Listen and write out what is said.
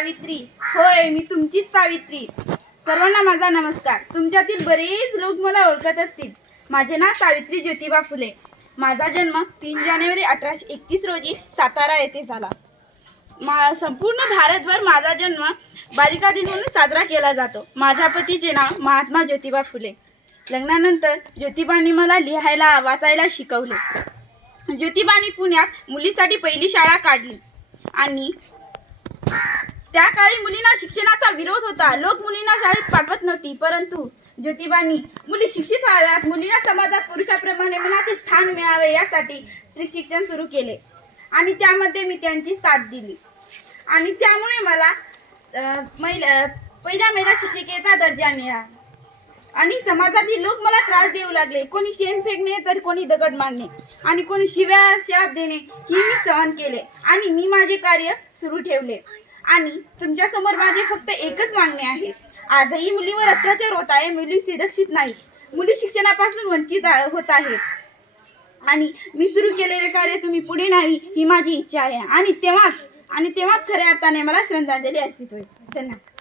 सावित्री. होय मी तुमचीच सावित्री. सर्वांना माझा नमस्कार. तुमच्यातील बरेच लोक मला ओळखत असतील. माझे नाव सावित्री ज्योतिबा फुले. माझा जन्म तीन जानेवारी अठराशे एकतीस रोजी सातारा येथे झाला. मा संपूर्ण भारतभर माझा जन्म बालिका दिन म्हणून साजरा केला जातो. माझ्या पतीचे नाव महात्मा ज्योतिबा फुले. लग्नानंतर ज्योतिबांनी मला लिहायला वाचायला शिकवले. ज्योतिबांनी पुण्यात मुलीसाठी पहिली शाळा काढली आणि त्या काळी मुलींना शिक्षणाचा विरोध होता. लोक मुलींना शाळेत पाठवत नव्हती परंतु ज्योतिबांनी मुली शिक्षित व्हाव्यात मुलींना समाजात पुरुषाप्रमाणे मनाचे स्थान मिळावे यासाठी स्त्री शिक्षण सुरू केले. आणि त्यामध्ये मी त्यांची साथ दिली. आणि त्यामुळे मला महिला पहिल्या महिला शिक्षिकेचा दर्जा मिळाला. आणि समाजातील लोक मला त्रास देऊ लागले. कोणी शेण फेकणे तर कोणी दगड मारणे. आणि कोणी शिव्या शाप देणे ही मी सहन केले. आणि मी माझे कार्य सुरू ठेवले. आणि तुमच्यासमोर माझे फक्त एकच मागणे आहे. आजही मुलीवर अत्याचार होत आहे मुली सुरक्षित नाही. मुली शिक्षणापासून वंचित होत आहेत आणि मी सुरू केलेले कार्य तुम्ही पुढे न्यावी ही माझी इच्छा आहे. आणि तेव्हाच आणि तेव्हाच खऱ्या अर्थाने मला श्रद्धांजली अर्पित होईल धन्यवाद.